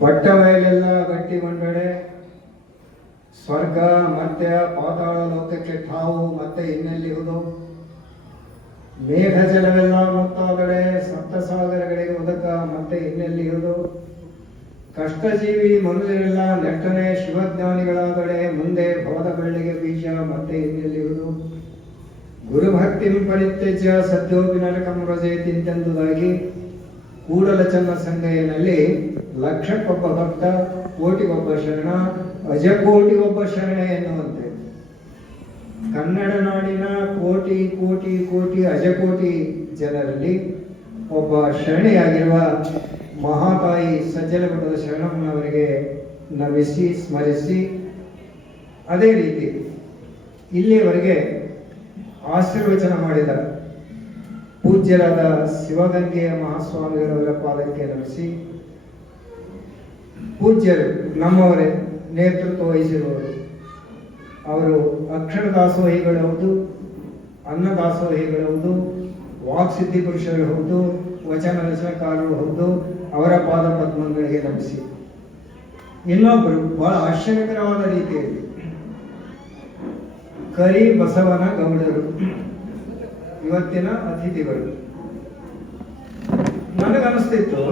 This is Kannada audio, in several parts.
ಬಟ್ಟ ಮೇಲೆಲ್ಲ ಗಟ್ಟಿ ಮಂಡಳೆ ಸ್ವರ್ಗ ಮತ್ತೆ ಪಾತಾಳ ಲೋಕಕ್ಕೆ ಠಾವು ಮತ್ತೆ ಇನ್ನೆಲ್ಲಿಹುದು ಮೇಘ ಜಲವೆಲ್ಲ ಮೊತ್ತಾದಡೆ ಸಪ್ತಸಾಗರಗಳಿಗೆ ಉದಕ ಮತ್ತೆ ಇನ್ನೆಲ್ಲಿಹುದು ಕಷ್ಟಜೀವಿ ಮನುಜರೆಲ್ಲ ನೆಟ್ಟನೆ ಶಿವಜ್ಞಾನಿಗಳಾದಡೆ ಮುಂದೆ ಭವದ ಬಳ್ಳಿಗೆ ಬೀಜ ಮತ್ತೆ ಇನ್ನೆಲ್ಲಿಹುದು ಗುರುಭಕ್ತಿ ಪರಿತ್ಯಜ್ಯ ಸದ್ಯೋಪಿ ನರಕಂ ರಜೆತಿಂತೆಂಬುದಾಗಿ ಕೂಡಲ ಚನ್ನ ಸಂಗಯ್ಯನಲ್ಲಿ ಲಕ್ಷಕ್ಕೊಬ್ಬ ಭಕ್ತ, ಕೋಟಿಗೊಬ್ಬ ಶರಣ, ಅಜಕೋಟಿಗೊಬ್ಬ ಶರಣ ಎನ್ನುವಂತೆ. ಕನ್ನಡ ನಾಡಿನ ಕೋಟಿ ಕೋಟಿ ಕೋಟಿ, ಅಜಕೋಟಿ ಜನರಲ್ಲಿ ಒಬ್ಬ ಶರಣಿಯಾಗಿರುವ ಮಹಾತಾಯಿ ಸಜ್ಜಲಗುಡ್ಡದ ಶರಣಮ್ಮನವರಿಗೆ ನಮಿಸಿ, ಸ್ಮರಿಸಿ, ಅದೇ ರೀತಿ ಇಲ್ಲಿಯವರೆಗೆ ಆಶೀರ್ವಚನ ಮಾಡಿದ ಪೂಜ್ಯರಾದ ಶಿವಗಂಗೆಯ ಮಹಾಸ್ವಾಮಿಗಳವರ ಪಾದಕ್ಕೆ ನಮಿಸಿ ಪೂಜ್ಯರು ನಮ್ಮವರೇ ನೇತೃತ್ವ ವಹಿಸಿರುವವರು ಅವರು ಅಕ್ಷರ ದಾಸೋಹಿಗಳು ಹೌದು, ಅನ್ನ ದಾಸೋಹಿಗಳು ಹೌದು ವಾಕ್ಸಿದ್ಧಿ ಪುರುಷರು ಹೌದು, ವಚನ ರಚನಕಾರರು ಹೌದು, ಅವರ ಪಾದ ಪದ್ಮಗಳಿಗೆ ನಮಿಸಿ ಇನ್ನೊಬ್ಬರು ಬಹಳ ಆಶ್ಚರ್ಯಕರವಾದ ರೀತಿಯಲ್ಲಿ. ಕರಿ ಬಸವನ ಗೌಡರು. ಇವತ್ತಿನ ಅತಿಥಿಗಳು. ನನಗನ್ನಿಸ್ತಿತ್ತು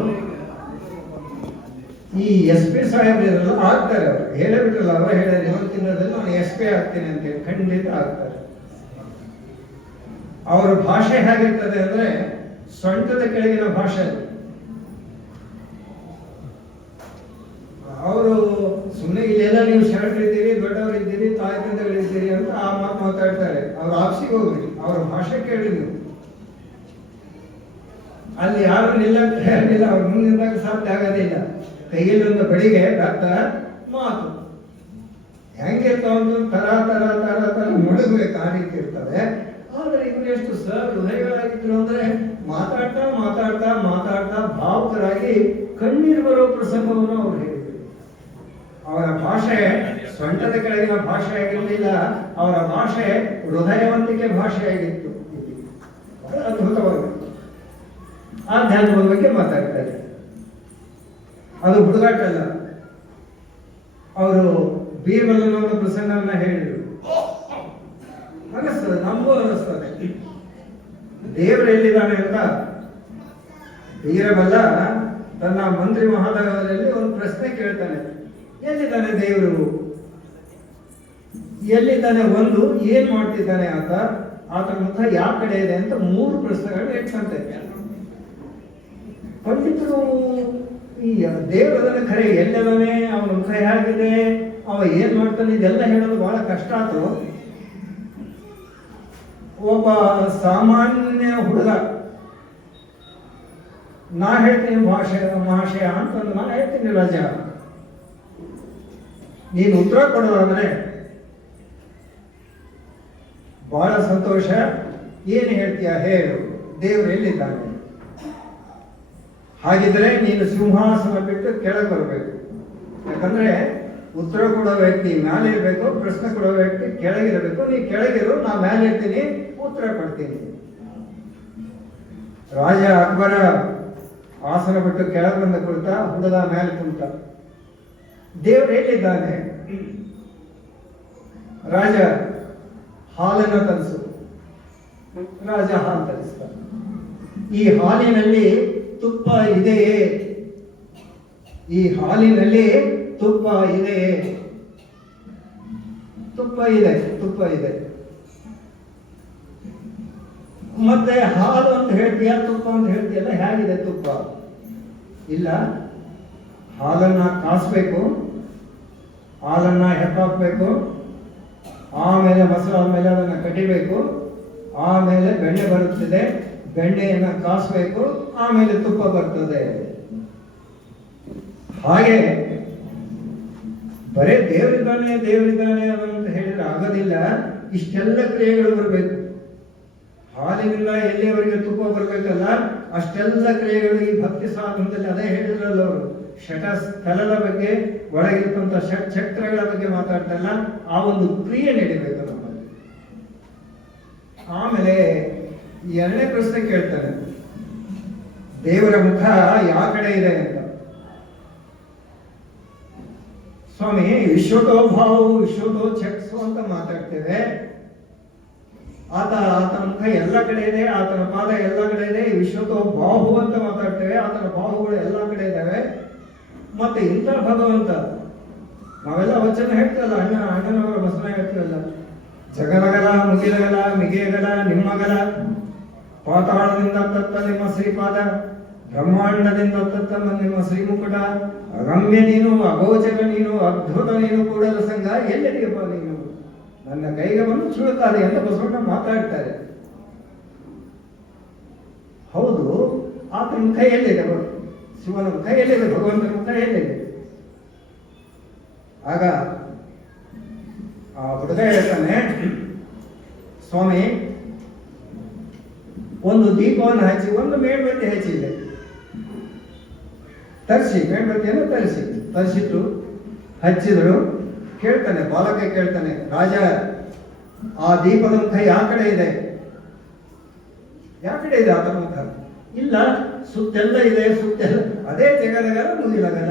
ಈ ಎಸ್ ಪಿ ಸಾಹೇಬ್ರೆಲ್ಲ ಆಗ್ತಾರೆ ಅವರು. ಹೇಳೇ ಬಿಟ್ರಲ್ಲ ಅವರ ಹೇಳ್ಯಾರ ಇವತ್ತು ತಿಂಗಳಲ್ಲಿ ನಾನು ಎಸ್ ಪಿ ಆಗ್ತೀನಿ ಅಂತ ಹೇಳಿ ಖಂಡಿತ ಆಗ್ತಾರೆ. ಅವರ ಭಾಷೆ ಹೇಗಿರ್ತದೆ ಅಂದ್ರೆ ಸೊಂಟದ ಕೆಳಗಿನ ಭಾಷೆ. ಅವರು ಸುಮ್ಮನೆ ಇಲ್ಲೆಲ್ಲ ನೀವು ಶರಣರಿದ್ದೀರಿ ದೊಡ್ಡವರಿದ್ದೀರಿ ತಾಯಿ ತಂದೆಗಳಿದ್ದೀರಿ ಅಂತ ಆ ಮಾತು ಮಾತಾಡ್ತಾರೆ. ಅವ್ರ ಆಫೀಸಿಗೆ ಹೋಗ್ರಿ ಅವ್ರ ಭಾಷೆ ಕೇಳಿ ನೀವು. ಅಲ್ಲಿ ಯಾರು ನಿಲ್ಲಕ್ಕೆ ಹೇಳಿಲ್ಲ ಅವ್ರ ಮುಂದಿನ ಸಾಧ್ಯ ಆಗೋದಿಲ್ಲ ಕೈಯಲ್ಲಿ ಒಂದು ಬಡಿಗೆ ಗತ್ತ ಮಾತು. ಹೆಂಗಿರ್ತಾವ ತರ ತರ ತರ ತರ ಮುಳುಗಬೇಕು, ಆ ರೀತಿ ಇರ್ತವೆ ಆದರೆ ಇವ್ರು ಎಷ್ಟು ಸರ್ ಹೃದಯಗಳಾಗಿದ್ರು ಅಂದ್ರೆ ಮಾತಾಡ್ತಾ ಮಾತಾಡ್ತಾ ಮಾತಾಡ್ತಾ ಭಾವುಕರಾಗಿ ಕಣ್ಣೀರು ಬರೋ ಪ್ರಸಂಗವನ್ನು ಅವ್ರು ಹೇಳಿದ್ರು. ಅವರ ಭಾಷೆ ಸೊಂಟದ ಕೆಳಗಿನ ಭಾಷೆ ಆಗಿರಲಿಲ್ಲ, ಅವರ ಭಾಷೆ ಹೃದಯವಂತಿಕೆ ಭಾಷೆಯಾಗಿತ್ತು ಅದ್ಭುತವಾಗಿತ್ತು ಆ ಧ್ಯಾನದ ಬಗ್ಗೆ ಮಾತಾಡ್ತಾರೆ ಅದು ಹುಡುಗಾಟ ಅಲ್ಲ ಅವರು ಬೀರ್ಬಲ್ಲ ಪ್ರಸಂಗವನ್ನ ಹೇಳಿದರು. ಅನಿಸ್ತದೆ, ನಮಗೂ ಅನಿಸ್ತದೆ. ದೇವರು ಎಲ್ಲಿದ್ದಾನೆ ಅಂತ ಬೀರಬಲ್ಲ ತನ್ನ ಮಂತ್ರಿ ಮಹಾದವರಲ್ಲಿ ಒಂದು ಪ್ರಶ್ನೆ ಕೇಳ್ತಾನೆ. ಎಲ್ಲಿದ್ದಾನೆ ದೇವರು? ಎಲ್ಲಿದ್ದಾನೆ ಒಂದು, ಏನ್ ಮಾಡ್ತಿದ್ದಾನೆ ಆತ? ಆತನ ಮುಖ ಯಾವ ಕಡೆ ಇದೆ ಅಂತ ಮೂರು ಪ್ರಶ್ನೆಗಳು ಇಟ್ಕೊಂತೆ ಪಂಡಿತರು ಈ ದೇವರದನ್ನ ಖರೆ ಎಲ್ಲದಾನೆ ಅವನ ಮುಖ ಹೇಗಿದೆ, ಅವ ಏನ್ ಮಾಡ್ತಾನೆ ಇದೆಲ್ಲ ಹೇಳೋದು ಬಹಳ ಕಷ್ಟ ಆಯ್ತು ಒಬ್ಬ ಸಾಮಾನ್ಯ ಹುಡುಗ, ನಾ ಹೇಳ್ತೀನಿ ಭಾಷೆ, ಮಹಾಶಯ ಅಂತಂದು ನಾ ಹೇಳ್ತೀನಿ ರಾಜ. ನೀನು ಉತ್ತರ ಕೊಡೋದಾದ್ರೆ, ಬಹಳ ಸಂತೋಷ, ಏನು ಹೇಳ್ತೀಯ ಹೇಳು, ದೇವ್ರು ಎಲ್ಲಿದ್ದಾನೆ? ಹಾಗಿದ್ರೆ ನೀನು ಸಿಂಹಾಸನ ಬಿಟ್ಟು ಕೆಳಗೆ ಬರಬೇಕು. ಯಾಕಂದ್ರೆ ಉತ್ತರ ಕೊಡೋ ವ್ಯಕ್ತಿ ಮೇಲೆ ಇರಬೇಕು, ಪ್ರಶ್ನೆ ಕೊಡೋ ವ್ಯಕ್ತಿ ಕೆಳಗಿರಬೇಕು ನೀ ಕೆಳಗಿರು, ನಾ ಮೇಲೆ ಇರ್ತೀನಿ, ಉತ್ತರ ಕೊಡ್ತೀನಿ. ರಾಜ ಅಕ್ಬರ ಆಸನ ಬಿಟ್ಟು ಕೆಳಗೆ ಬಂದ ಕುಳಿತ ಹುಡುಗ ಮೇಲೆ ಕುಂತ. ದೇವ್ರು ಹೇಳಿದ್ದಾನೆ ರಾಜ ಹಾಲನ್ನ ತರಿಸು. ರಾಜ ಹಾಲು ತರಿಸ್ತಾನೆ. ಈ ಹಾಲಿನಲ್ಲಿ ತುಪ್ಪ ಇದೆಯೇ ಈ ಹಾಲಿನಲ್ಲಿ ತುಪ್ಪ ಇದೆಯೇ ತುಪ್ಪ ಇದೆ ತುಪ್ಪ ಇದೆ. ಮತ್ತೆ ಹಾಲು ಅಂತ ಹೇಳ್ತೀಯ, ತುಪ್ಪ ಅಂತ ಹೇಳ್ತೀಯಲ್ಲ, ಹೇಗಿದೆ ತುಪ್ಪ? ಇಲ್ಲ. ಹಾಲನ್ನ ಕಾಸ್ಬೇಕು, ಹಾಲನ್ನ ಹೆಪ್ಪಾಕ್ಬೇಕು, ಆಮೇಲೆ ಮೊಸರು ಆಮೇಲೆ ಅದನ್ನ ಕಟಿಬೇಕು ಆಮೇಲೆ ಬೆಣ್ಣೆ ಬರುತ್ತದೆ, ಬೆಣ್ಣೆಯನ್ನ ಕಾಸ್ಬೇಕು ಆಮೇಲೆ ತುಪ್ಪ ಬರ್ತದೆ. ಹಾಗೆ ಬರೇ ದೇವರಿದ್ದಾನೆ ದೇವರಿದ್ದಾನೆ ಅಂತ ಹೇಳಿದ್ರೆ ಆಗೋದಿಲ್ಲ. ಇಷ್ಟೆಲ್ಲ ಕ್ರಿಯೆಗಳು ಬರಬೇಕು. ಹಾಲಿನಿಂದ ಎಲ್ಲಿಯವರೆಗೆ ತುಪ್ಪ ಬರಬೇಕಲ್ಲ, ಅಷ್ಟೆಲ್ಲ ಕ್ರಿಯೆಗಳು ಈ ಭಕ್ತಿ ಸಾಧನದಲ್ಲಿ ಅದೇ ಹೇಳಿದ್ರಲ್ಲ ಅವರು. ಶಟ ಸ್ಥಳದ ಬಗ್ಗೆ ಒಳಗಿರ್ತಂತ ಷಟ್ ಚಕ್ರಗಳ ಬಗ್ಗೆ ಮಾತಾಡ್ತಲ್ಲ, ಆ ಒಂದು ಕ್ರಿಯೆ ನಡಿಬೇಕು ನಮ್ಮಲ್ಲಿ. ಆಮೇಲೆ ಎರಡನೇ ಪ್ರಶ್ನೆ ಕೇಳ್ತಾನೆ. ದೇವರ ಮುಖ ಯಾವ ಕಡೆ ಇದೆ ಅಂತ. ಸ್ವಾಮಿ, ವಿಶ್ವತೋ ಭಾವು, ವಿಶ್ವತೋ ಚಕ್ಷು ಅಂತ ಮಾತಾಡ್ತೇವೆ. ಆತ ಆತನ ಮುಖ ಎಲ್ಲ ಕಡೆ ಇದೆ, ಆತನ ಪಾದ ಎಲ್ಲ ಕಡೆ ಇದೆ, ವಿಶ್ವತೋ ಬಾಹು ಅಂತ ಮಾತಾಡ್ತೇವೆ, ಆತನ ಬಾಹುಗಳು ಎಲ್ಲ ಕಡೆ ಇದ್ದಾವೆ. ಮತ್ತೆ ಇಂಥ ಭಗವಂತ ನಾವೆಲ್ಲ ವಚನ ಹೇಳ್ತಲ್ಲ ಅಣ್ಣ, ಅಣ್ಣನವರ ವಚನ ಹೇಳ್ತೀವಲ್ಲ. ಜಗನಗಲ ಮುಗಿಲಗಲ ಮಿಗೆಗಲ ನಿಮ್ಮಗಲ ಪಾತಾಳದಿಂದ ತತ್ತ ನಿಮ್ಮ ಶ್ರೀಪಾದ, ಬ್ರಹ್ಮಾಂಡದಿಂದ ತತ್ತ ನಿಮ್ಮ ಶ್ರೀಮುಕುಟ, ಅಗಮ್ಯ ನೀನು, ಅಗೋಚರ ನೀನು, ಅದ್ಭುತ ನೀನು ಕೂಡಲ ಸಂಘ ಎಲ್ಲರಿಗಪ್ಪ ನೀನು? ನನ್ನ ಕೈಗೆ ಬಂದು ಚುಳುಕಾದೆ ಅಂತ ಬಸವಣ್ಣ ಮಾತಾಡ್ತಾರೆ. ಹೌದು, ಆತನ ಎಲ್ಲಿದೆ ಶಿವನ ಕೈಯಲ್ಲಿದೆ ಭಗವಂತನ ಕೈಯಲ್ಲಿದೆ ಆಗ ಆ ಹುಡುಗ ಹೇಳ್ತಾನೆ, ಸ್ವಾಮಿ ಒಂದು ದೀಪವನ್ನು ಹಚ್ಚಿ, ಒಂದು ಮೇಣಬತ್ತಿ ಹಚ್ಚಿದೆ. ತರಿಸಿ ಮೇಣಬತ್ತಿಯನ್ನು ತರಿಸಿ. ತರಿಸಿಟ್ಟು ಹಚ್ಚಿದಳು. ಕೇಳ್ತಾನೆ, ಬಾಲಕ ಕೇಳ್ತಾನೆ, ರಾಜ, ಆ ದೀಪದ ಮುಖ ಯಾವ ಕಡೆ ಇದೆ? ಯಾವ ಕಡೆ ಇದೆ ಆತನ ಮುಖ? ಇಲ್ಲ, ಸುತ್ತೆಲ್ಲ ಇದೆ, ಸುತ್ತೆಲ್ಲ ಅದೇ ಜಗದಗಲ ಮುಗಿಲಗಲ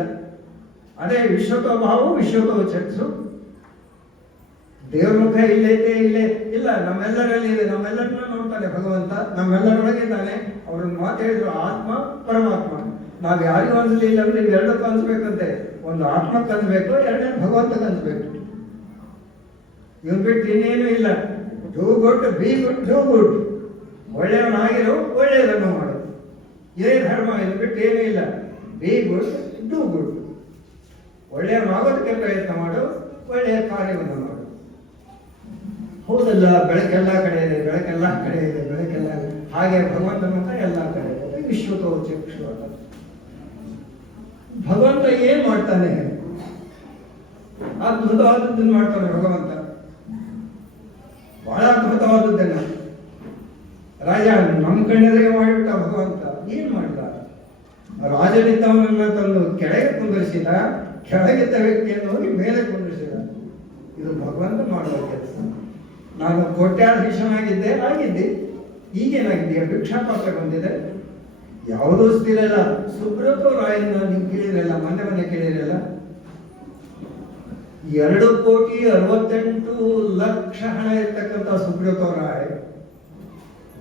ಅದೇ ವಿಶ್ವತೋ ಭಾವು ವಿಶ್ವತೋ ಚರ್ಚು. ದೇವ್ರ ಮುಖ ಇಲ್ಲೈತೆ, ಇಲ್ಲೇ, ಇಲ್ಲ, ನಮ್ಮೆಲ್ಲರಲ್ಲಿ ಇದೆ, ನಮ್ಮೆಲ್ಲರನ್ನ ನೋಡ್ತಾನೆ ಭಗವಂತ ನಮ್ಮೆಲ್ಲರೊಳಗೆ ಇದ್ದಾನೆ. ಅವ್ರನ್ನ ಮಾತು ಹೇಳಿದ್ರು, ಆತ್ಮ ಪರಮಾತ್ಮ. ನಾವು ಯಾರಿಗೂ ಅನ್ಸಲಿಲ್ಲ ಅಂದ್ರೆ ಎರಡಕ್ಕೂ ಅನ್ಸ್ಬೇಕಂತೆ. ಒಂದು ಆತ್ಮ ಅನ್ಸ್ಬೇಕು, ಎರಡನೇ ಭಗವಂತಕ್ಕೆ ಅನ್ಸ್ಬೇಕು. ಇವ್ ಬಿಟ್ಟು ಇನ್ನೇನು ಇಲ್ಲ. Do good be good do good ಒಳ್ಳೆಯವನಾಗಿರು, ಒಳ್ಳೆಯದನ್ನು ಮಾಡು. ಇದೇ ಧರ್ಮ ಇದು ಬಿಟ್ಟು ಏನೂ ಇಲ್ಲ. ಬಿ ಗುಡ್ ಡೂ ಗುಡ್ ಒಳ್ಳೆಯವನಾಗೋದಕ್ಕೆ ಪ್ರಯತ್ನ ಮಾಡು, ಒಳ್ಳೆಯ ಕಾರ್ಯವನ್ನು ಹೌದಲ್ಲ, ಬೆಳಕೆಲ್ಲ ಕಡೆ ಇದೆ, ಬೆಳಕೆಲ್ಲ ಕಡೆ ಇದೆ, ಬೆಳಕೆಲ್ಲ ಹಾಗೆ ಭಗವಂತನ ಮಾತ್ರ ಎಲ್ಲ ಕಡೆ ಇದೆ. ವಿಶ್ವತೋ ಚಕ್ಷು ಭಗವಂತ ಏನ್ ಮಾಡ್ತಾನೆ? ಅದ್ಭುತವಾದದ್ದನ್ನು ಮಾಡ್ತಾನೆ ಭಗವಂತ. ಬಹಳ ಅದ್ಭುತವಾದದ್ದನ್ನ ರಾಜ ನಮ್ಮ ಕಣ್ಣೆದುರಿಗೆ ಮಾಡಿಬಿಟ್ಟ ಭಗವಂತ. ಏನ್ ಮಾಡ್ದ? ರಾಜನಿದ್ದವನನ್ನ ತಂದು ಕೆಳಗೆ ಕುಂದರಿಸಿದ, ಕೆಳಗಿದ್ದ ವ್ಯಕ್ತಿಯನ್ನು ಹೋಗಿ ಮೇಲೆ ಕುಂದರಿಸಿದ. ಇದು ಭಗವಂತ ಮಾಡುವ ಕೆಲಸ. ನಾನು ಕೋಟ್ಯಾಧೀಶನಾಗಿದ್ದೆ ಆಗಿದ್ದೆ ಈಗೇನಾಗಿದೆಯಾ ಭಿಕ್ಷಾಪಾತ್ರ ಬಂದಿದೆ. ಯಾವುದೂ ಸ್ಥಿರಲ್ಲ. ಸುಬ್ರತ ರಾಯನ್ನ ನೀವು ಕೇಳಿರಲ್ಲ ಮೊನ್ನೆ ಮೊನ್ನೆ ಕೇಳಿರಲ್ಲ ಎರಡು ಕೋಟಿ ಅರವತ್ತೆಂಟು ಲಕ್ಷ ಹಣ ಇರ್ತಕ್ಕಂಥ ಸುಬ್ರತ ರಾಯ್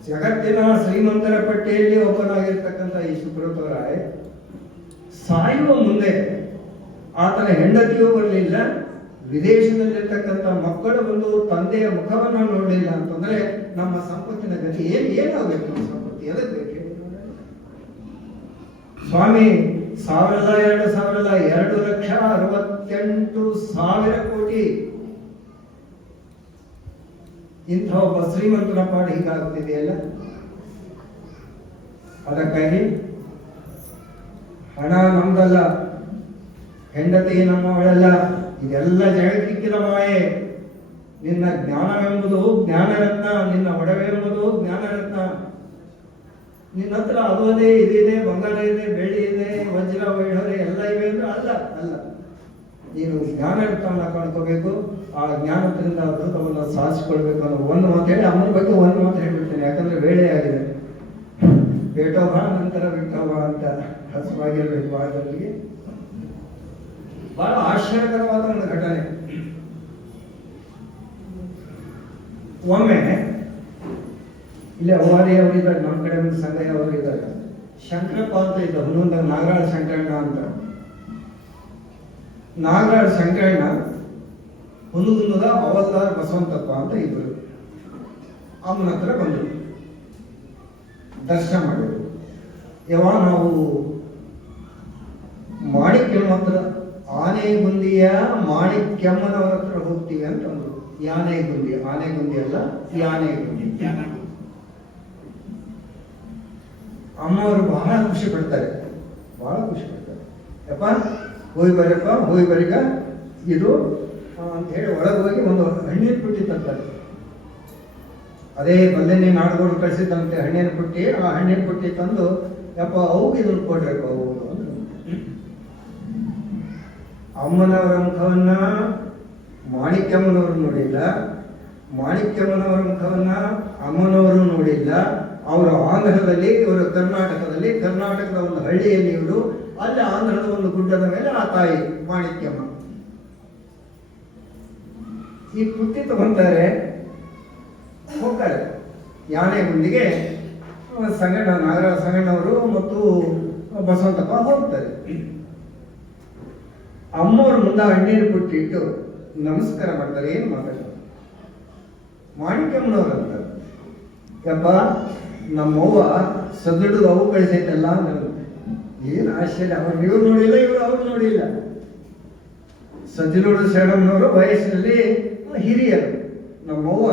ಜಗತ್ತಿನ ಶ್ರೀಮಂತರ ಪಟ್ಟಿಯಲ್ಲಿ ಒಬ್ಬನಾಗಿರ್ತಕ್ಕಂಥ ಈ ಸುಬ್ರತ ರಾಯ್ ಸಾಯುವ ಮುಂದೆ ಆತನ ಹೆಂಡತಿಯೂ ಬರಲಿಲ್ಲ. ವಿದೇಶದಲ್ಲಿರ್ತಕ್ಕಂಥ ಮಕ್ಕಳು ಬಂದು ತಂದೆಯ ಮುಖವನ್ನ ನೋಡಲಿಲ್ಲ ಅಂತಂದ್ರೆ ನಮ್ಮ ಸಂಪತ್ತಿನ ಗತಿ ಏನ್? ಏನಾಗಬೇಕು ನಮ್ಮ ಸಂಪತ್ತಿ? ಅದಕ್ಕೆ ಬೇಕು? ಸ್ವಾಮಿ, ಸಾವಿರದ ಎರಡು ಸಾವಿರದ ಎರಡು ಲಕ್ಷ ಅರವತ್ತೆಂಟು ಸಾವಿರ ಕೋಟಿ. ಇಂಥ ಒಬ್ಬ ಶ್ರೀಮಂತನ ಪಾಡು ಹೀಗಾಗುತ್ತಿದೆಯಲ್ಲ ಅದಕ್ಕಾಗಿ ಹಣ ನಮ್ದಲ್ಲ, ಹೆಂಡತಿ ನಮ್ಮವಳಲ್ಲ. ಇದೆಲ್ಲ ಜಗತ್ತಿಕ್ಕಿದ ಮಾಯೆ. ನಿನ್ನ ಜ್ಞಾನವೆಂಬುದು ಜ್ಞಾನರತ್ನ, ನಿನ್ನ ಒಡವೆಂಬುದು ಜ್ಞಾನರತ್ನ. ನಿನ್ನ ಹತ್ರ ಅದು ಅದೇ ಇದಿದೆ ಬಂಗಾರ ಇದೆ, ಬೆಳ್ಳಿ ಇದೆ, ವಜ್ರ, ವೈಢೂರ್ಯ ಎಲ್ಲ ಇವೆ ಅಂದ್ರೆ ಅಲ್ಲ ಅಲ್ಲ. ನೀನು ಜ್ಞಾನರತ್ನ ಕಂಡ್ಕೋಬೇಕು ಆ ಜ್ಞಾನದಿಂದ ಅದ್ಭುತವನ್ನು ಸಾಧಿಸಿಕೊಳ್ಬೇಕು ಅನ್ನೋ ಒಂದು ಮಾತು ಹೇಳಿ ಅಮ್ಮನ ಬಗ್ಗೆ ಒಂದು ಮಾತು ಹೇಳ್ಬಿಡ್ತೇನೆ. ಯಾಕಂದ್ರೆ ವೇಳೆ ಆಗಿದೆ. ಬೇಟೋಭ ನಂತರ ಬಿಟ್ಟೋಭ ಅಂತ ಹಸುವಾಗಿರ್ಬೇಕು ಭಾಗದಲ್ಲಿ ಬಹಳ ಆಶ್ಚರ್ಯಕರವಾದ ಒಂದು ಘಟನೆ. ಒಮ್ಮೆ, ಇಲ್ಲಿ ಅವಾರಿ ಇದ್ದಾರೆ ನಮ್ಮ ಕಡೆ ಒಂದು ಸಂಗಯ್ಯ ಅವರು ಇದ್ದಾರೆ. ಶಂಕರಪ್ಪ ಅಂತ ಇದ್ದ ಹನುಮಂತ ನಾಗರಾಜ ಶಂಕರಣ್ಣ ಅಂತ. ನಾಗರಾಜ ಶಂಕರಣ್ಣ ಹುನುಗುಂದದ ಅವಲ್ದಾರ್ ಬಸವಂತಪ್ಪ ಅಂತ ಇದ್ರು ಅವನ ಹತ್ರ ಬಂದರು. ದರ್ಶನ ಮಾಡಿದ್ರು. ಯಾವಾಗ ನಾವು ಮಾಡಿ ಹತ್ರ ಆನೆಗುಂದಿಯ ಮಾಣಿಕ್ಯಮ್ಮನವರ ಹತ್ರ ಹೋಗ್ತೀವಿ ಅಂತಂದ್ರು ಆನೆ ಆನೆಗುಂದಿ ಅಲ್ಲ, ಯಾನೆಗುಂದಿ. ಅಮ್ಮವರು ಬಹಳ ಖುಷಿ ಪಡ್ತಾರೆ. ಬಹಳ ಖುಷಿ ಪಡ್ತಾರೆ. ಯಪ್ಪ ಹೋಗಿ ಬರಪ್ಪ ಹೋಗಿ ಬರಿಗ. ಇದು ಅಂತ ಹೇಳಿ ಒಳಗೆ ಹೋಗಿ ಒಂದು ಹಣ್ಣಿನ ಪುಟ್ಟಿ ತಂತಾರೆ ಅದೇ ಬಲ್ಲೆನೇ ನಾಡುಗಳು ಕಳಿಸಿದಂತೆ ಹಣ್ಣಿನ ಪುಟ್ಟಿ, ಆ ಹಣ್ಣಿನ ಪುಟ್ಟಿ ತಂದು, ಯಪ್ಪ, ಅವು ಇದನ್ನು ಕೊಡ್ರಪ್ಪ ಹೌದು ಅಮ್ಮನವರ ಮುಖವನ್ನ ಮಾಣಿಕ್ಯಮ್ಮನವರು ನೋಡಿಲ್ಲ ಮಾಣಿಕ್ಯಮ್ಮನವರ ಮುಖವನ್ನ ಅಮ್ಮನವರು ನೋಡಿಲ್ಲ. ಅವರು ಆಂಧ್ರದಲ್ಲಿ ಇವರು ಕರ್ನಾಟಕದಲ್ಲಿ ಕರ್ನಾಟಕದ ಒಂದು ಹಳ್ಳಿಯಲ್ಲಿ ಇವರು ಅಲ್ಲಿ ಆಂಧ್ರದ ಒಂದು ಗುಡ್ಡದ ಮೇಲೆ ಆ ತಾಯಿ ಮಾಣಿಕ್ಯಮ್ಮ. ಈ ಪುಟ್ಟಿ ತಗೊಂತಾರೆ ಹೋಗ್ತಾರೆ. ಯಾನೆ ಗುಂಡಿಗೆ ಆ, ಸಂಗಣ್ಣ ನಾಗರಾಜ ಸಂಗಣ್ಣವರು ಮತ್ತು ಬಸವಂತಪ್ಪ ಹೋಗ್ತಾರೆ. ಅಮ್ಮವ್ರ ಮುಂದೆ ಹಣ್ಣೀರು ಕೊಟ್ಟಿಟ್ಟು ನಮಸ್ಕಾರ ಮಾಡ್ತಾರೆ, ಏನು ಮಾತಾಡ್ತಾರೆ? ಮಾಣಿಕಮ್ಮನವ್ರಂತ ಯಪ್ಪ ನಮ್ಮವ್ವ ಸದ್ದು ಅವು ಕಳಿಸೈತಲ್ಲ ಅಂದ್ರೆ. ಏನು ಆಶ್ಚರ್ಯ ಅವ್ರು ಇವ್ರು ನೋಡಿಲ್ಲ, ಇವ್ರು ಅವ್ರು ನೋಡಿಲ್ಲ. ಸಜ್ಜಲೂರು ಶರಣಮ್ಮನವರು ವಯಸ್ಸಿನಲ್ಲಿ ಹಿರಿಯರು. ನಮ್ಮವ್ವ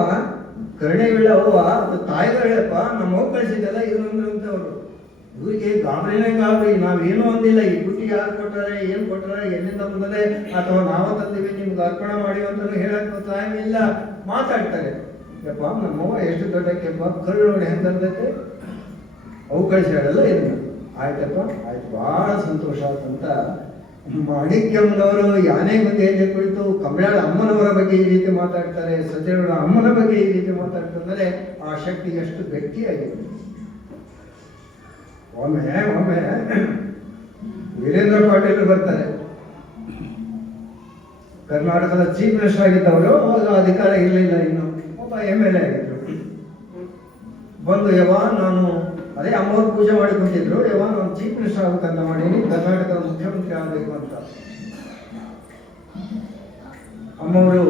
ಕರುಣೆಯುಳ್ಳ ಅವ್ವ, ಅದು ತಾಯಿಗಳಪ್ಪ ನಮ್ಮವ್ವ ಕಳಿಸಿದ್ದಲ್ಲ ಇವ್ರಂದ್ರಂತವ್ರು ಇವರಿಗೆ ಗಾಬರಿನೇ ಗಾಬರಿ. ನಾವೇನು ಅಂದಿಲ್ಲ. ಈ ಬುಟ್ಟಿ ಯಾರು ಕೊಟ್ಟಾರೆ ಏನು ಕೊಟ್ಟಾರೆ, ಎಲ್ಲಿಂದ ಬಂದದೆ? ಅಥವಾ ನಾವ ತಂದಿವಿ, ನಿಮ್ಗೆ ಅರ್ಪಣೆ ಮಾಡಿ ಅಂತ ಹೇಳಕ್ ಟೈಮ್ ಇಲ್ಲ ಮಾತಾಡ್ತಾರೆ. ಯಪ್ಪ, ನಮ್ಮವ್ವ ಎಷ್ಟು ದೊಡ್ಡಕ್ಕೆಪ್ಪ ಕಲ್ಲು ನೋಡಿ ಅವು ಹೇಳಲ್ಲ ಏನು ಆಯ್ತಪ್ಪ, ಆಯ್ತು. ಬಹಳ ಸಂತೋಷ ಆಯ್ತಂತ. ಮಾಣಿಕ್ಯಮ್ಮನವರು ಯಾನೇ ಮುಂದೆ ಕುಳಿತು ಕಮಲಾಳ ಅಮ್ಮನವರ ಬಗ್ಗೆ ಈ ರೀತಿ ಮಾತಾಡ್ತಾರೆ ಸತ್ಯಗಳ ಅಮ್ಮನ ಬಗ್ಗೆ ಈ ರೀತಿ ಮಾತಾಡ್ತಾರೆ ಆ ಶಕ್ತಿ ಎಷ್ಟು ಗಟ್ಟಿಯಾಗಿದೆ. ಒಮ್ಮೆ ಒಮ್ಮೆ. ವೀರೇಂದ್ರ ಪಾಟೀಲ್ ಬರ್ತಾರೆ. ಕರ್ನಾಟಕದ ಚೀಫ್ ಮಿನಿಸ್ಟರ್ ಆಗಿದ್ದವರು ಅಧಿಕಾರ ಇರಲಿಲ್ಲ ಇನ್ನು. ಒಬ್ಬ ಎಂ ಎಲ್ ಎ ಆಗಿದ್ರು. ಬಂದು ಯಾವ ನಾನು ಅದೇ ಅಮ್ಮವ್ರು ಪೂಜೆ ಮಾಡಿ ಕುಂತಿದ್ರು ಯವಾ ನಾನು ಚೀಫ್ ಮಿನಿಸ್ಟರ್ ಆಗ್ಬೇಕಂತ ಮಾಡೀನಿ. ಕರ್ನಾಟಕದ ಮುಖ್ಯಮಂತ್ರಿ ಆಗಬೇಕು ಅಂತ. ಅಮ್ಮವರು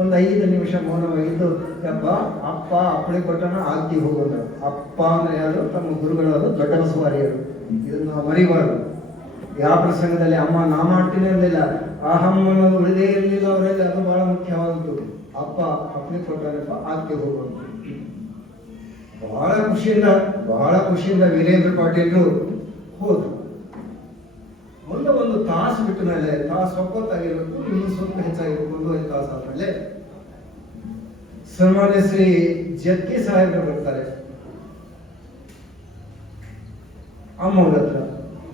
ಒಂದು ಐದು ನಿಮಿಷ ಮೌನವಾಗಿದ್ದು ಯಪ್ಪ ಅಪ್ಪ ಅಪ್ಪಳಿ ಕೊಟ್ಟನ ಆಗ್ತಿ ಹೋಗೋದು ಅಪ್ಪ ಅಂದ್ರೆ ಯಾರು? ತಮ್ಮ ಗುರುಗಳವರು ದೊಡ್ಡ ಬಸವಾರಿಯರು ಇದನ್ನ ನಾವು ಮರಿಬಾರ್ದು. ಯಾವ ಪ್ರಸಂಗದಲ್ಲಿ ಅಮ್ಮ, ನಾ ಮಾಡ್ತೀನಿ ಇರಲಿಲ್ಲ ಅಹಂ ಅನ್ನೋದು ಉಳಿದೇ ಇರಲಿಲ್ಲ ಅವರಲ್ಲಿ, ಅದು ಬಹಳ ಮುಖ್ಯವಾದದ್ದು. ಅಪ್ಪ ಅಪ್ಪಳಿ ಕೊಟ್ಟಾರಪ್ಪ ಆಕೆ ಹೋಗೋದು ಬಹಳ ಖುಷಿಯಿಂದ ಬಹಳ ಖುಷಿಯಿಂದ ವೀರೇಂದ್ರ ಪಾಟೀಲ್ರು ಹೋದ್ರು. ಒಂದು ಒಂದು ತಾಸು ಬಿಟ್ಟ ಮೇಲೆ, ತಾಸು ಒಪ್ಪತ್ತಾಗಿರ್ಬೇಕು ಇನ್ನೂ ಸ್ವಲ್ಪ ಹೆಚ್ಚಾಗಿರ್ಬೇಕು ಐದು ತಾಸು ಆದ್ಮೇಲೆ ಸನ್ಮಾನ್ಯ ಶ್ರೀ ಜತ್ತಿ ಸಾಹೇಬರು ಬರ್ತಾರೆ. ಅಮ್ಮವ್ರ ಹತ್ರ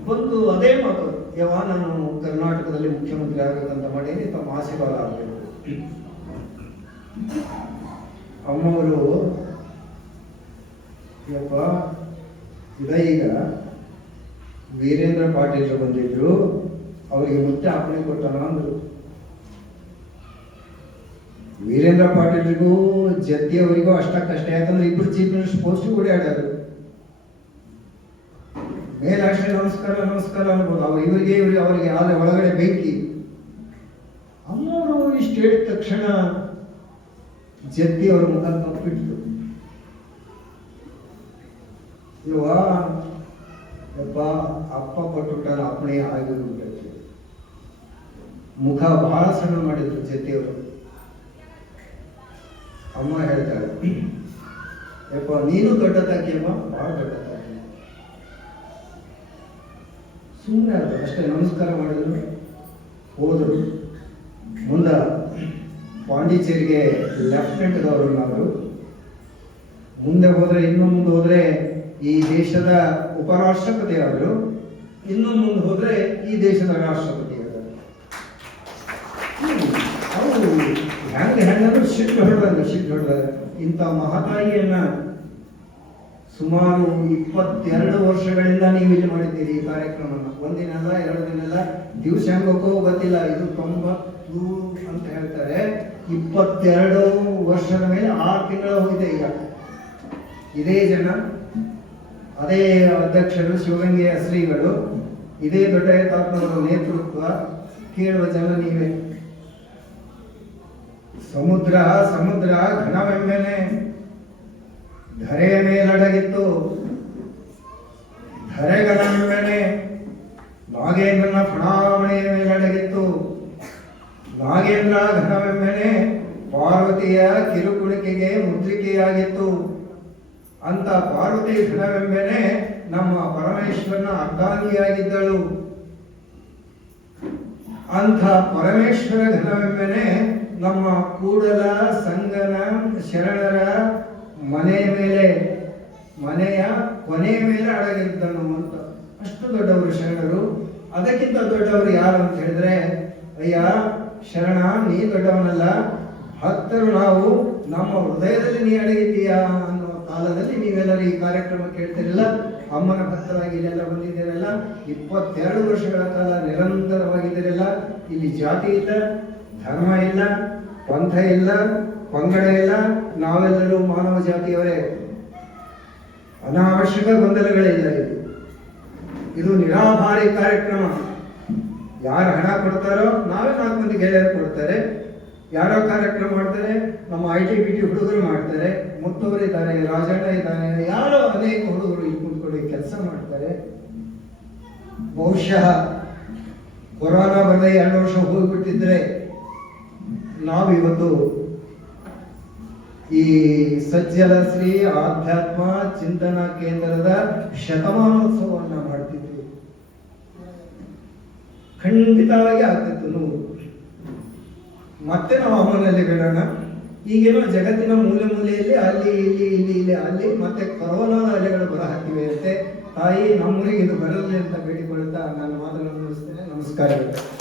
ಬಂದು ಅದೇ ಮಾತು ಯಾವ ನಾನು ಕರ್ನಾಟಕದಲ್ಲಿ ಮುಖ್ಯಮಂತ್ರಿ ಆಗಬೇಕಂತ ಮಾಡೀನಿ ತಮ್ಮ ಆಶೀರ್ವಾದ ಆಗಬೇಕು. ಅಮ್ಮವರು ಯಪ್ಪ ಇದ ಈಗ ವೀರೇಂದ್ರ ಪಾಟೀಲ್ ಬಂದಿದ್ರು, ಅವರಿಗೆ ಮುಂಚೆ ಅಪ್ಪಣೆ ಕೊಟ್ಟಣ ಅಂದರು. ವೀರೇಂದ್ರ ಪಾಟೀಲ್ರಿಗೂ ಜತ್ತಿ ಅವರಿಗೂ ಅಷ್ಟಕ್ಕಷ್ಟೇ, ಯಾಕಂದ್ರೆ ಇಬ್ರು ಚೀಫ್ ಮಿನಿಸ್ಟರ್ ಪೋಸ್ಟ್ ಕೂಡ ಮೇಲಾಶ್ರಯ ನಮಸ್ಕಾರ ನಮಸ್ಕಾರ ಅನ್ಬೋದು. ಅವ್ರು ಇವರಿಗೆ, ಇವ್ರಿಗೆ, ಅವರಿಗೆ ಆದರೆ ಒಳಗಡೆ ಬೆಂಕಿ. ಅಮ್ಮವರು ಇಷ್ಟು ಹೇಳಿದ ತಕ್ಷಣ ಜತ್ತಿ ಅವ್ರ ಮುಖ ತಪ್ಪಿಟ್ಟು ಇವ ಅಪ್ಪ ಕೊಟ್ಟುಬಿಟ್ಟಾರ, ಅಪ್ಪಣೆ ಆಗಿರ್ಬಿಟ್ಟೈತಿ ಮುಖ ಬಹಳ ಸಣ್ಣ ಮಾಡಿದ್ರು ಜೊತೆಯವರು ಅಮ್ಮ ಹೇಳ್ತಾಳೆ, ಯಪ್ಪ, ನೀನು ದೊಡ್ಡ ತಾಕಿಯಮ್ಮ ಬಹಳ ದೊಡ್ಡ ಸುಮ್ಮನೆ ಅಷ್ಟೇ ನಮಸ್ಕಾರ ಮಾಡಿದ್ರು, ಹೋದರು. ಮುಂದ ಪಾಂಡಿಚೇರಿಗೆ ಲೆಫ್ಟಿನೆಂಟ್ ಗವರ್ನರ್ ಅವರು ಮುಂದೆ ಹೋದರೆ, ಇನ್ನು ಮುಂದೆ ಹೋದರೆ ಈ ದೇಶದ ಉಪರಾಷ್ಟ್ರಪತಿ ಆದರು. ಇನ್ನು ಮುಂದೆ ಹೋದರೆ ಈ ದೇಶದ ರಾಷ್ಟ್ರಪತಿ ಅವರು ಹೆಂಗೆ ಹೆಂಗಂದ್ರೆ ಸಿಟ್ಟು ಹೊಡೆದಂಗ ಸಿಟ್ಟು ಹೊಡೆದ ಇಂಥ ಮಹತಾಯಿಯನ್ನ ಸುಮಾರು ಇಪ್ಪತ್ತೆರಡು ವರ್ಷಗಳಿಂದ ನೀವು ಇಲ್ಲಿ ಮಾಡಿದ್ದೀರಿ ಈ ಕಾರ್ಯಕ್ರಮನ. ಒಂದಿನಲ್ಲ, ಎರಡು ದಿನ ದಿವಸ ಹೆಂಗೋಕೋ ಗೊತ್ತಿಲ್ಲ, ಇದು ತೊಂಬತ್ತು ಅಂತ ಹೇಳ್ತಾರೆ. ಇಪ್ಪತ್ತೆರಡು ವರ್ಷದ ಮೇಲೆ ಆರು ತಿಂಗಳ ಹೋಗಿದೆ ಈಗ. ಇದೇ ಜನ, ಅದೇ ಅಧ್ಯಕ್ಷರು ಶಿವಗಂಗೆಯ ಶ್ರೀಗಳು ಇದೇ ದೊಡ್ಡ ತಾತನವರ ನೇತೃತ್ವ ಕೇಳುವ ಜನ ನೀವೇ. ಸಮುದ್ರ ಸಮುದ್ರ ಘನವೆಂಬೆನೆ ಧರೆಯ ಮೇಲಡಗಿತ್ತು. ಧರೆಗಳೊಡನೆ ನಾಗೇಂದ್ರನ ಫಣಾವಣೆಯ ಮೇಲಡಗಿತ್ತು. ನಾಗೇಂದ್ರ ಘನವೆಂಬೆನೆ ಪಾರ್ವತಿಯ ಕಿರುಕುಳಿಕೆಗೆ ಮುದ್ರಿಕೆಯಾಗಿತ್ತು. ಅಂತ ಪಾರ್ವತಿ ಘನವೆಂಬೆನೆ ನಮ್ಮ ಪರಮೇಶ್ವರನ ಅರ್ಧಾಂಗಿಯಾಗಿದ್ದಳು ಅಂಥ ಪರಮೇಶ್ವರ ಘನವೆಂಬೆನೆ ನಮ್ಮ ಕೂಡಲ ಸಂಗನ ಶರಣರ ಮನೆಯ ಮೇಲೆ, ಮನೆಯ ಕೊನೆಯ ಮೇಲೆ ಅಡಗಿದ್ದನು ಅಂತ. ಅಷ್ಟು ದೊಡ್ಡವರು ಶರಣರು. ಅದಕ್ಕಿಂತ ದೊಡ್ಡವರು ಯಾರು ಅಂತ ಹೇಳಿದ್ರೆ, ಅಯ್ಯ, ಶರಣ, ನೀ ದೊಡ್ಡವನಲ್ಲ. ಭಕ್ತರು ನಾವು, ನಮ್ಮ ಹೃದಯದಲ್ಲಿ ನೀ ಅಡಗಿದ್ದೀಯಾ ಅನ್ನೋ ಕಾಲದಲ್ಲಿ ನೀವೆಲ್ಲರೂ ಈ ಕಾರ್ಯಕ್ರಮ ಕೇಳ್ತಿರಲಿಲ್ಲ. ಅಮ್ಮನ ಭಕ್ತರಾಗಿ ಇಲ್ಲೆಲ್ಲ ಬಂದಿದ್ದೀರಲ್ಲ. ಇಪ್ಪತ್ತೆರಡು ವರ್ಷಗಳ ಕಾಲ ನಿರಂತರವಾಗಿದ್ದೀರಲ್ಲ. ಇಲ್ಲಿ ಜಾತಿ ಇಲ್ಲ, ಧರ್ಮ ಇಲ್ಲ. ಪಂಥ ಇಲ್ಲ, ಪಂಗಡ ಇಲ್ಲ, ನಾವೆಲ್ಲರೂ ಮಾನವ ಜಾತಿಯವರೇ. ಅನಾವಶ್ಯಕ ಗೊಂದಲಗಳಿಲ್ಲ ಇದು. ಇದು ನಿರಾಭಾರಿ ಕಾರ್ಯಕ್ರಮ. ಯಾರು ಹಣ ಕೊಡ್ತಾರೋ, ನಾವೇ ನಾಲ್ಕು ಮಂದಿ ಗೆಳೆಯರು ಕೊಡ್ತಾರೆ. ಯಾರೋ ಕಾರ್ಯಕ್ರಮ ಮಾಡ್ತಾರೆ, ನಮ್ಮ ಐ ಟಿ ಬಿ ಟಿ ಹುಡುಗರು ಮಾಡ್ತಾರೆ ಮುತ್ತವರು ಇದ್ದಾರೆ, ರಾಜಣ್ಣ ಇದ್ದಾನೆ ಯಾರೋ ಅನೇಕ ಹುಡುಗರು ಇಲ್ಲಿ ಕುತ್ಕೊಂಡು ಕೆಲಸ ಮಾಡ್ತಾರೆ. ಬಹುಶಃ ಕೊರೋನಾ ಬಂದ ಎರಡು ವರ್ಷ ಹೋಗ್ಬಿಟ್ಟಿದ್ರೆ ನಾವು ಇವತ್ತು ಈ ಸಜ್ಜಲ ಶ್ರೀ ಆಧ್ಯಾತ್ಮ ಚಿಂತನಾ ಕೇಂದ್ರದ ಶತಮಾನೋತ್ಸವವನ್ನ ಮಾಡ್ತಿದ್ವಿ. ಖಂಡಿತವಾಗಿ ಆಗ್ತಿತ್ತು ನೂರು ಮತ್ತೆ ನಾವು ಅಮ್ಮನಲ್ಲಿ ಬಿಡೋಣ. ಈಗೇನೋ ಜಗತ್ತಿನ ಮೂಲೆ ಮೂಲೆಯಲ್ಲಿ ಅಲ್ಲಿ, ಇಲ್ಲಿ ಇಲ್ಲಿ ಇಲ್ಲಿ, ಅಲ್ಲಿ ಮತ್ತೆ ಕೊರೋನಾದ ಅಲೆಗಳು ಬರ ಹಾಕಿವೆ ಅಂತೆ. ತಾಯಿ, ನಮ್ಮೂರಿಗೆ ಇದು ಬರಲಿ ಅಂತ ಬೇಡಿಕೊಳ್ತಾ ನಾನು ಮಾತನ್ನು ಮುಗಿಸ್ತೇನೆ. ನಮಸ್ಕಾರಗಳು.